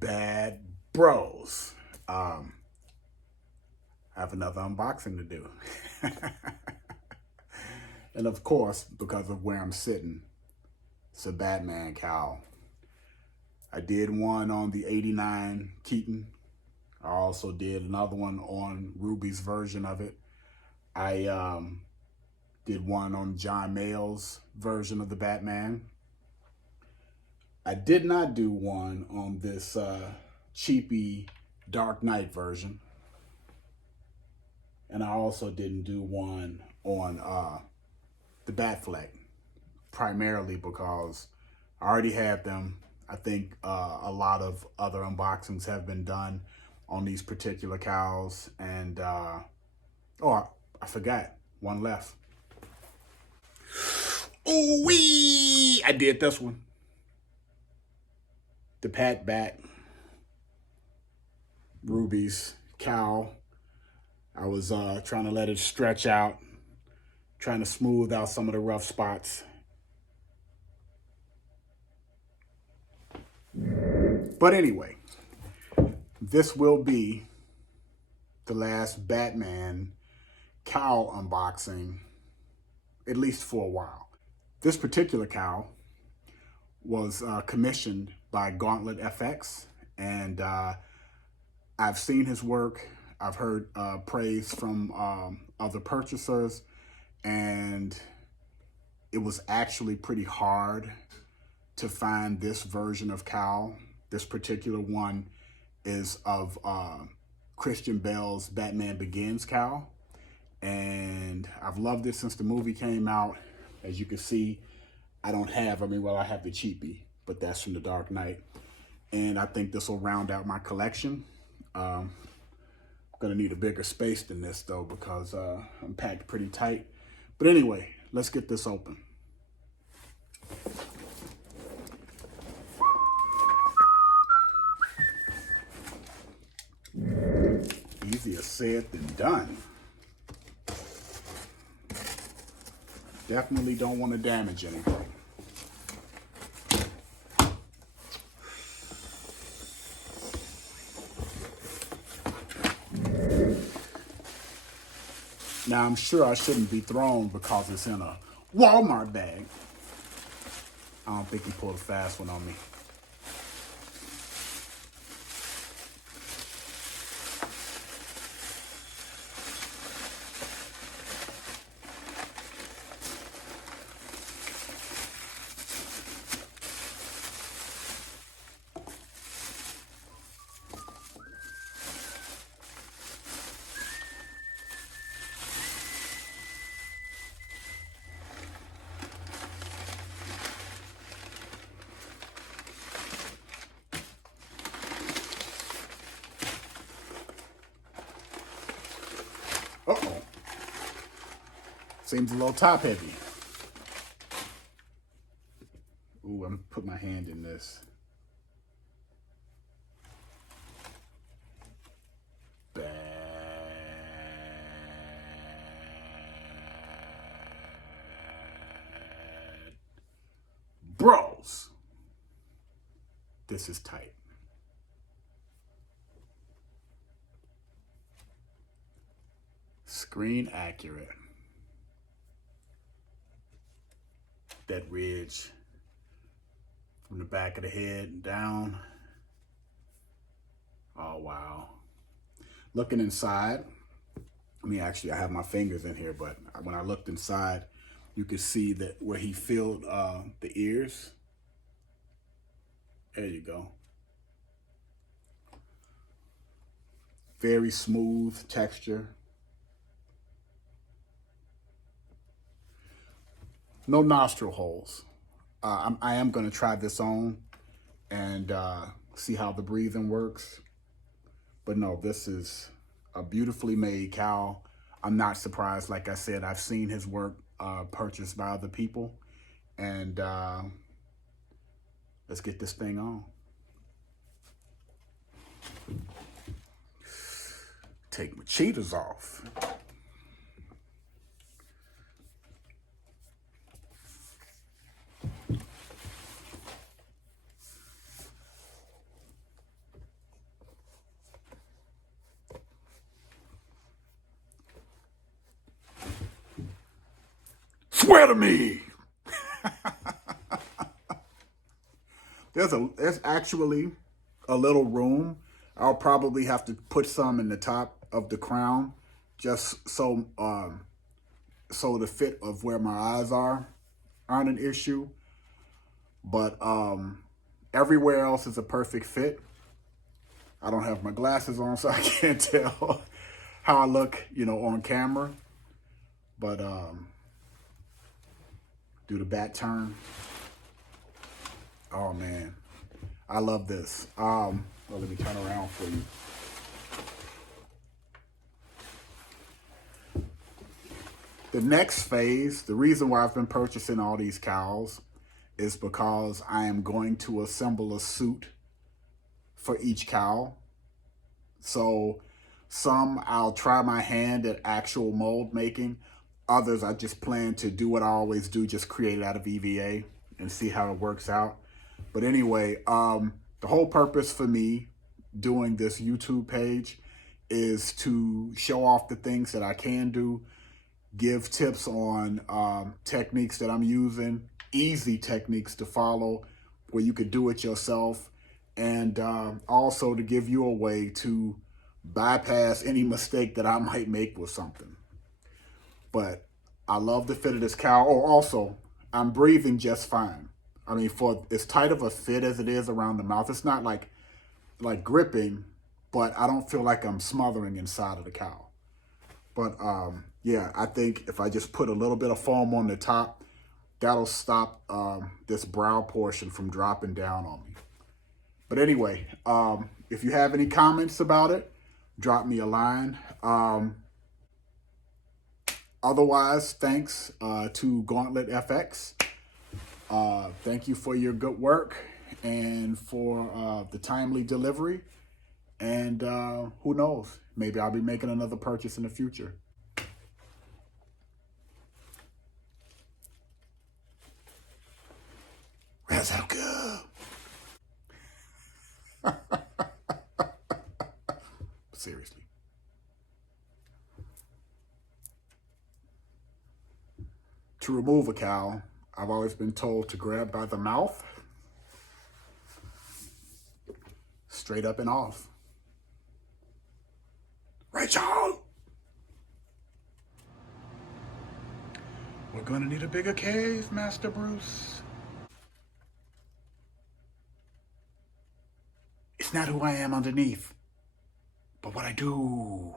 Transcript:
bad bros. I have another unboxing to do. And of course, because of where I'm sitting, it's a Batman cowl. I did one on the 89 Keaton. I also did another one on Ruby's version of it. I did one on John Mayall's version of the Batman. I did not do one on this cheapy Dark Knight version. And I also didn't do one on the Batfleck, primarily because I already had them. I think a lot of other unboxings have been done on these particular cowls. And, oh, I forgot, one left. Ooh-wee! I did this one. The Pat Bat Ruby's cowl. I was trying to let it stretch out, trying to smooth out some of the rough spots. But anyway, this will be the last Batman cowl unboxing, at least for a while. This particular cowl was commissioned by Gauntlet FX, and I've seen his work. I've heard praise from other purchasers, and it was actually pretty hard to find this version of cowl. This particular one is of Christian Bale's Batman Begins cowl, and I've loved it since the movie came out. As you can see, I have the cheapie, but that's from the Dark Knight. And I think this will round out my collection. I'm gonna need a bigger space than this though, because I'm packed pretty tight. But anyway, let's get this open. Easier said than done. Definitely don't want to damage anything. Now, I'm sure I shouldn't be thrown because it's in a Walmart bag. I don't think he pulled a fast one on me. Uh-oh. Seems a little top heavy. Ooh, I'm gonna put my hand in this. Bad bros. This is tight. Screen accurate. That ridge from the back of the head down. Oh, wow. Looking inside, I have my fingers in here, but when I looked inside, you could see that where he filled the ears. There you go. Very smooth texture. No nostril holes. I am going to try this on and see how the breathing works. But no, this is a beautifully made cowl. I'm not surprised. Like I said, I've seen his work purchased by other people. And let's get this thing on. Take my cheaters off. Swear to me. There's actually a little room. I'll probably have to put some in the top of the crown, just so so the fit of where my eyes aren't an issue. But everywhere else is a perfect fit. I don't have my glasses on, so I can't tell how I look, on camera. But do the bat turn. Oh man, I love this. Well, let me turn around for you. The next phase, the reason why I've been purchasing all these cowls is because I am going to assemble a suit for each cowl. So some I'll try my hand at actual mold making. Others I just plan to do what I always do, just create it out of EVA and see how it works out. But anyway, the whole purpose for me doing this YouTube page is to show off the things that I can do, give tips on techniques that I'm using, easy techniques to follow where you could do it yourself, and also to give you a way to bypass any mistake that I might make with something. But I love the fit of this cowl. Oh, also, I'm breathing just fine. I mean, for as tight of a fit as it is around the mouth, it's not like gripping, but I don't feel like I'm smothering inside of the cowl. But yeah, I think if I just put a little bit of foam on the top, that'll stop this brow portion from dropping down on me. But anyway, if you have any comments about it, drop me a line. Otherwise, thanks to Gauntlet FX. Thank you for your good work and for the timely delivery. And who knows, maybe I'll be making another purchase in the future. That's how good. Seriously. To remove a cowl, I've always been told to grab by the mouth, straight up and off. Rachel! We're gonna need a bigger cave, Master Bruce. It's not who I am underneath, but what I do.